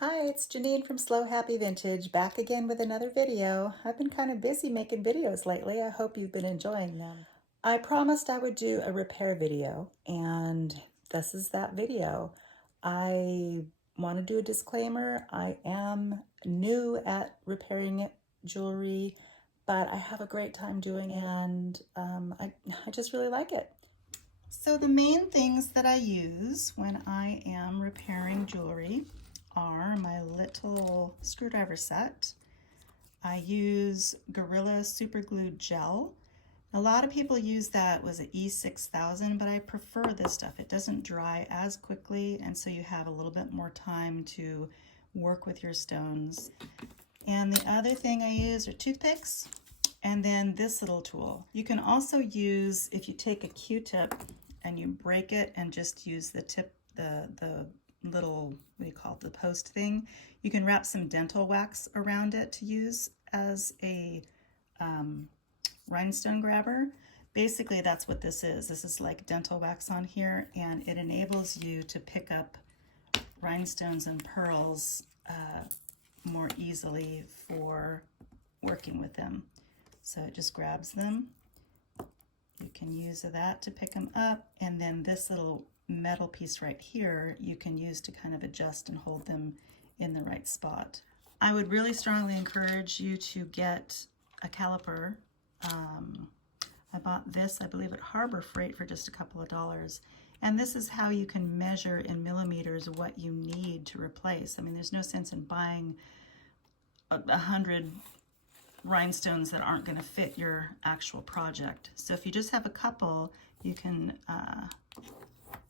Hi, it's Janine from Slow Happy Vintage, back again with another video. I've been kind of busy making videos lately. I hope you've been enjoying them. I promised I would do a repair video, and this is that video. I want to do a disclaimer. I am new at repairing jewelry, but I have a great time doing it, and I just really like it. So the main things that I use when I am repairing jewelry are my little screwdriver set. I use Gorilla Super Glue Gel. A lot of people use that was an E6000, but I prefer this stuff. It doesn't dry as quickly, and so you have a little bit more time to work with your stones. And the other thing I use are toothpicks, and then this little tool. You can also use, if you take a Q-tip and you break it and just use the tip, the little, what do you call it, the post thing, you can wrap some dental wax around it to use as a rhinestone grabber. Basically, that's what this is. This is like dental wax on here, and it enables you to pick up rhinestones and pearls more easily for working with them. So it just grabs them. You can use that to pick them up, and then this little metal piece right here you can use to kind of adjust and hold them in the right spot. I would really strongly encourage you to get a caliper. I bought this, I believe, at Harbor Freight for just a couple of dollars. And this is how you can measure in millimeters what you need to replace. I mean, there's no sense in buying 100 rhinestones that aren't going to fit your actual project. So if you just have a couple, you can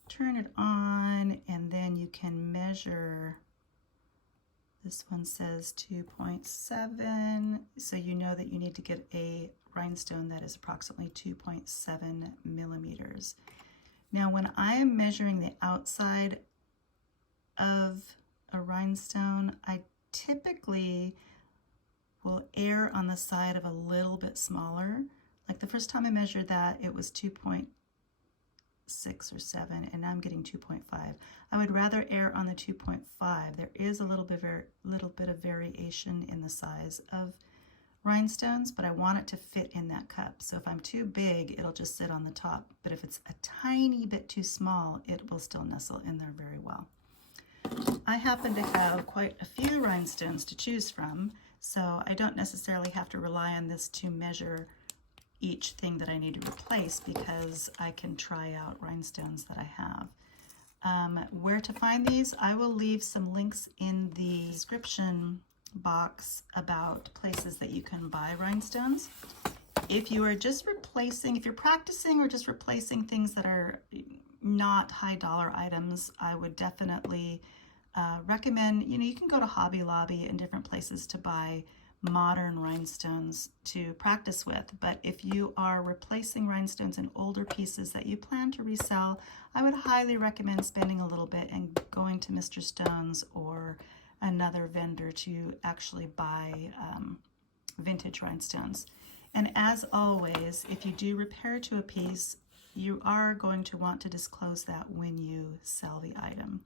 turn it on, and then you can measure. This one says 2.7, so you know that you need to get a rhinestone that is approximately 2.7 millimeters. Now, when I am measuring the outside of a rhinestone, I typically will err on the side of a little bit smaller. Like the first time I measured that, it was 2.6 or 7, and I'm getting 2.5. I would rather err on the 2.5. There is a little bit of variation in the size of rhinestones, but I want it to fit in that cup. So if I'm too big, it'll just sit on the top. But if it's a tiny bit too small, it will still nestle in there very well. I happen to have quite a few rhinestones to choose from, so I don't necessarily have to rely on this to measure each thing that I need to replace, because I can try out rhinestones that I have. Where to find these, I will leave some links in the description box about places that you can buy rhinestones. If you are just replacing, if you're practicing or just replacing things that are not high dollar items, I would definitely recommend, you can go to Hobby Lobby and different places to buy modern rhinestones to practice with. But if you are replacing rhinestones in older pieces that you plan to resell, I would highly recommend spending a little bit and going to Mr. Stone's or another vendor to actually buy vintage rhinestones. And as always, if you do repair to a piece, you are going to want to disclose that when you sell the item.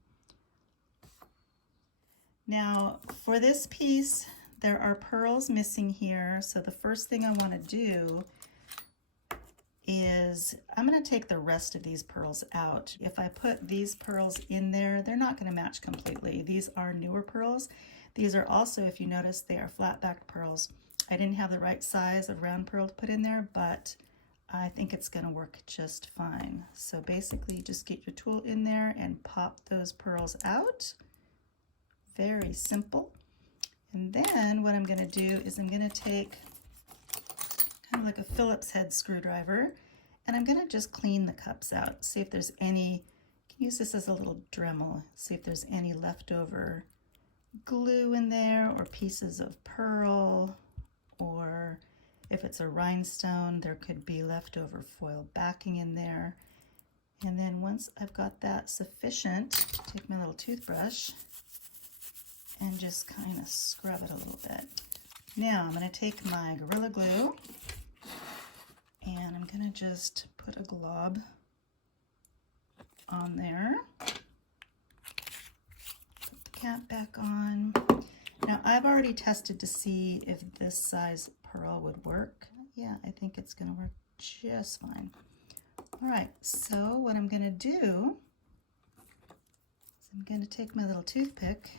Now, for this piece, there are pearls missing here, so the first thing I want to do is I'm going to take the rest of these pearls out. If I put these pearls in there, they're not going to match completely. These are newer pearls. These are also, if you notice, they are flat-backed pearls. I didn't have the right size of round pearl to put in there, but I think it's going to work just fine. So basically, just get your tool in there and pop those pearls out. Very simple. And then what I'm going to do is I'm going to take kind of like a Phillips head screwdriver, and I'm going to just clean the cups out. See if there's any, you can use this as a little Dremel, see if there's any leftover glue in there, or pieces of pearl, or if it's a rhinestone, there could be leftover foil backing in there. And then once I've got that sufficient, take my little toothbrush and just kind of scrub it a little bit. Now I'm going to take my Gorilla Glue, and I'm going to just put a glob on there. Put the cap back on. Now I've already tested to see if this size pearl would work. Yeah, I think it's gonna work just fine. All right, so what I'm gonna do is I'm gonna take my little toothpick,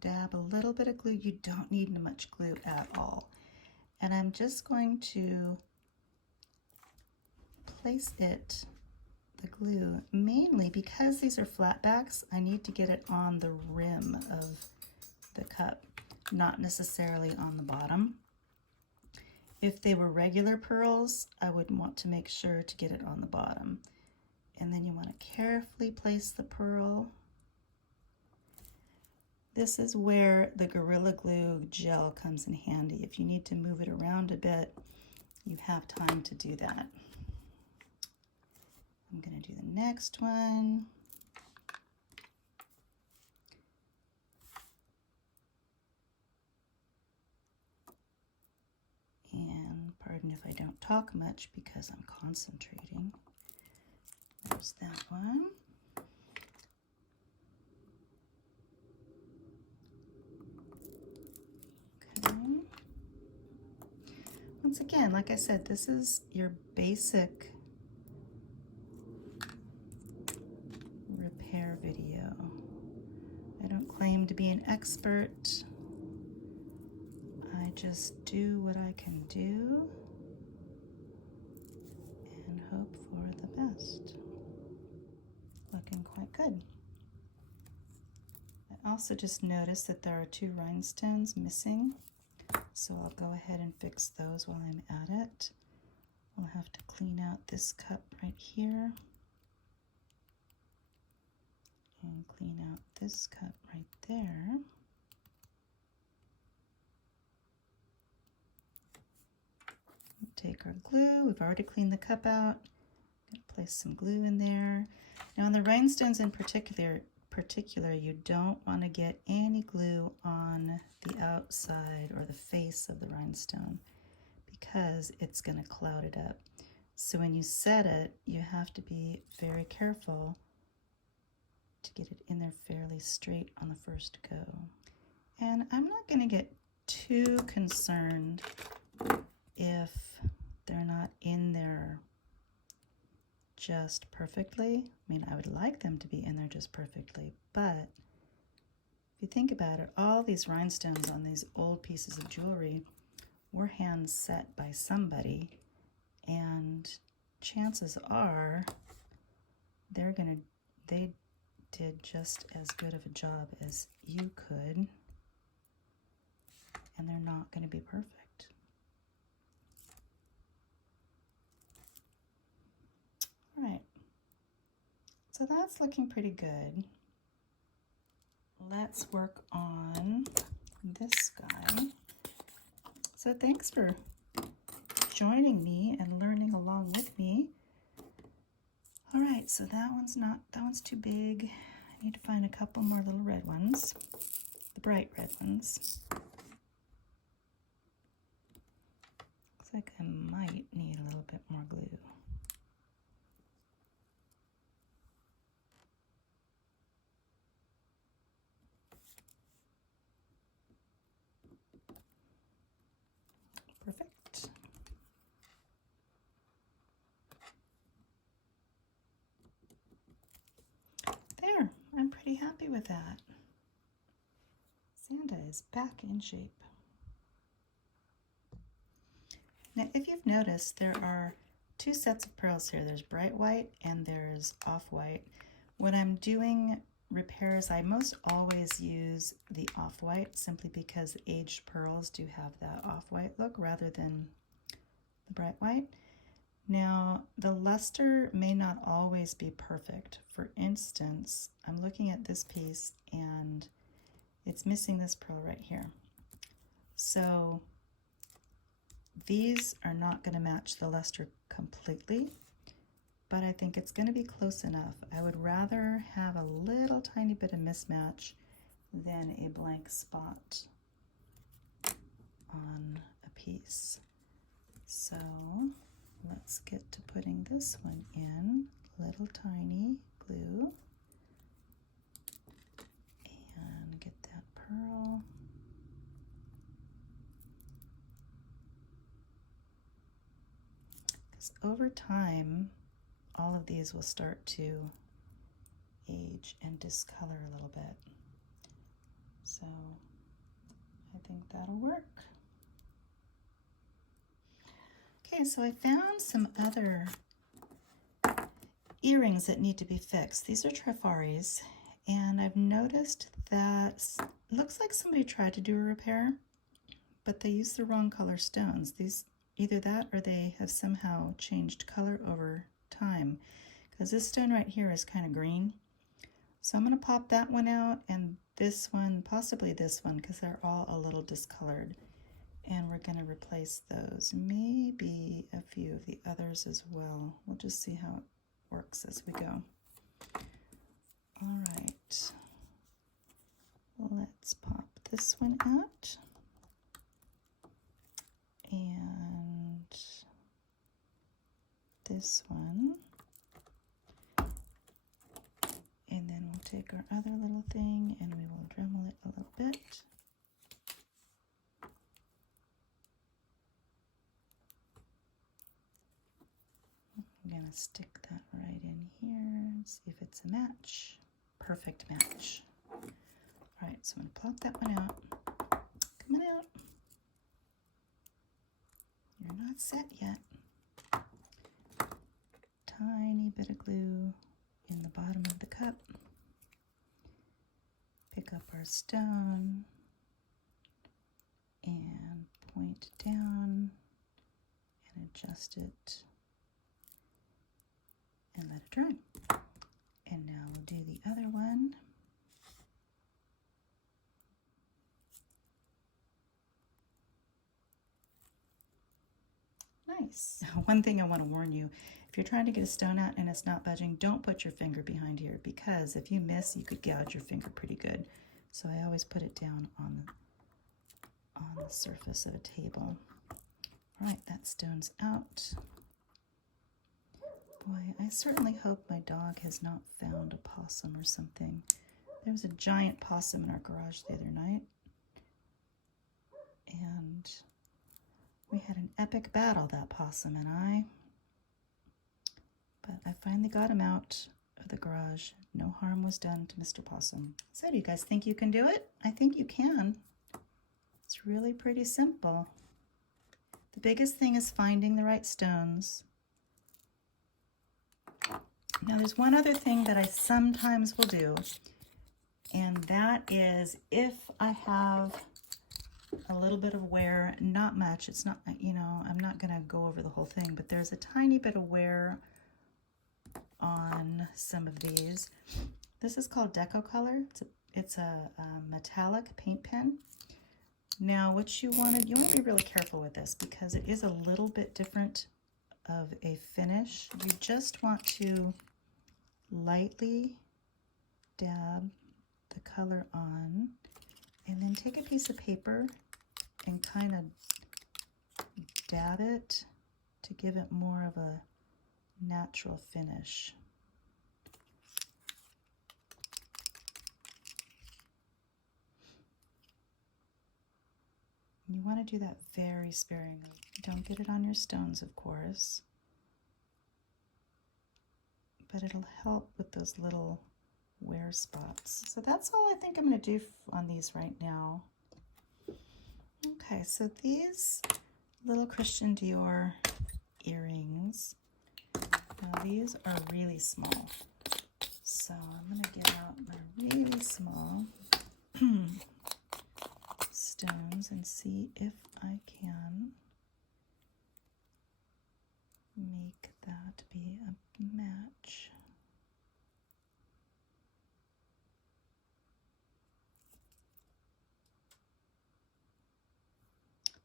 dab a little bit of glue. You don't need much glue at all. And I'm just going to place it, the glue, mainly because these are flat backs, I need to get it on the rim of the cup, not necessarily on the bottom. If they were regular pearls, I would want to make sure to get it on the bottom. And then you want to carefully place the pearl. This is where the Gorilla Glue gel comes in handy. If you need to move it around a bit, you have time to do that. I'm going to do the next one. And pardon if I don't talk much because I'm concentrating. There's that one. Okay. Once again, like I said, this is your basic repair video. I don't claim to be an expert. I just do what I can do and hope for the best. Looking quite good. I also just noticed that there are 2 rhinestones missing, so I'll go ahead and fix those while I'm at it. I'll have to clean out this cup right here and clean out this cup right there. Take our glue. We've already cleaned the cup out. I'm gonna place some glue in there. Now, on the rhinestones in particular, you don't want to get any glue on the outside or the face of the rhinestone because it's going to cloud it up. So when you set it, you have to be very careful to get it in there fairly straight on the first go. And I'm not going to get too concerned if they're not in there just perfectly. I mean, I would like them to be in there just perfectly, but if you think about it, all these rhinestones on these old pieces of jewelry were hand set by somebody, and chances are they did just as good of a job as you could, and they're not going to be perfect. All right, so that's looking pretty good. Let's work on this guy. So thanks for joining me and learning along with me. All right, so that one's too big. I need to find a couple more little red ones, the bright red ones. Looks like I might need a little bit more glue. Perfect. There, I'm pretty happy with that. Santa is back in shape. Now, if you've noticed, there are 2 sets of pearls here. There's bright white and there's off-white. When I'm doing repairs, I most always use the off-white simply because aged pearls do have that off-white look rather than the bright white. Now, the luster may not always be perfect. For instance, I'm looking at this piece and it's missing this pearl right here. So these are not going to match the luster completely, but I think it's going to be close enough. I would rather have a little tiny bit of mismatch than a blank spot on a piece. So let's get to putting this one in, little tiny glue, and get over time, all of these will start to age and discolor a little bit. So I think that'll work. Okay, so I found some other earrings that need to be fixed. These are Trifaris, and I've noticed that it looks like somebody tried to do a repair, but they used the wrong color stones. These, either that or they have somehow changed color over time, because this stone right here is kind of green. So I'm going to pop that one out, and this one, possibly this one, because they're all a little discolored. And we're going to replace those. Maybe a few of the others as well. We'll just see how it works as we go. All right. Let's pop this one out. And this one. And then we'll take our other little thing and we will Dremel it a little bit. I'm going to stick that right in here and see if it's a match. Perfect match. All right, so I'm going to plop that one out. Come on out. You're not set yet. Tiny bit of glue in the bottom of the cup. Pick up our stone and point down and adjust it and let it dry. And now we'll do the other one. Nice. One thing I want to warn you, if you're trying to get a stone out and it's not budging, don't put your finger behind here, because if you miss, you could gouge your finger pretty good. So I always put it down on the surface of a table. All right, that stone's out. Boy, I certainly hope my dog has not found a possum or something. There was a giant possum in our garage the other night, and we had an epic battle, that possum and I. But I finally got him out of the garage. No harm was done to Mr. Possum. So do you guys think you can do it? I think you can. It's really pretty simple. The biggest thing is finding the right stones. Now there's one other thing that I sometimes will do, and that is if I have a little bit of wear, not much, it's not, you know, I'm not going to go over the whole thing, but there's a tiny bit of wear on some of these. This is called Deco Color. It's a metallic paint pen. Now what you want to be really careful with this, because it is a little bit different of a finish. You just want to lightly dab the color on, and then take a piece of paper and kind of dab it to give it more of a natural finish. You want to do that very sparingly. Don't get it on your stones, of course, but it'll help with those little wear spots. So that's all I think I'm going to do on these right now. Okay, so these little Christian Dior earrings, now these are really small. So I'm going to get out my really small stones and see if I can make that be a match.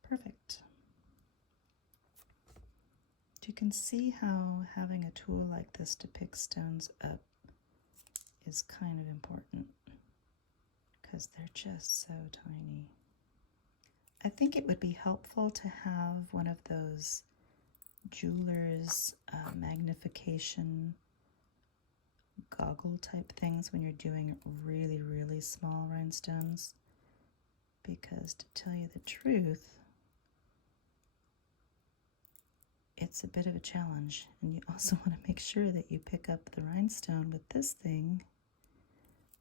Perfect. You can see how having a tool like this to pick stones up is kind of important, because they're just so tiny. I think it would be helpful to have one of those jeweler's magnification goggle type things when you're doing really, really small rhinestones, because to tell you the truth, it's a bit of a challenge. And you also want to make sure that you pick up the rhinestone with this thing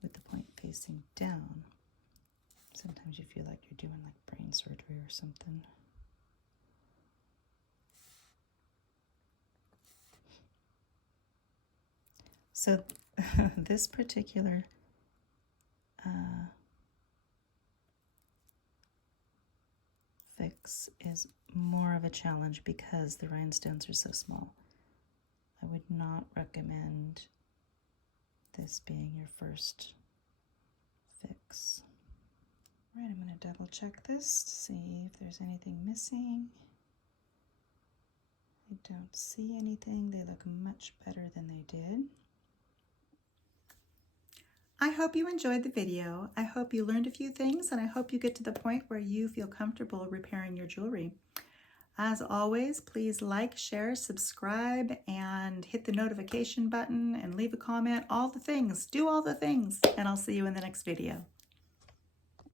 with the point facing down. Sometimes you feel like you're doing like brain surgery or something. So this particular fix is more of a challenge because the rhinestones are so small. I would not recommend this being your first fix. Right, I'm going to double check this to see if there's anything missing. I don't see anything. They look much better than they did. I hope you enjoyed the video. I hope you learned a few things, and I hope you get to the point where you feel comfortable repairing your jewelry. As always, please like, share, subscribe, and hit the notification button and leave a comment. All the things. Do all the things, and I'll see you in the next video.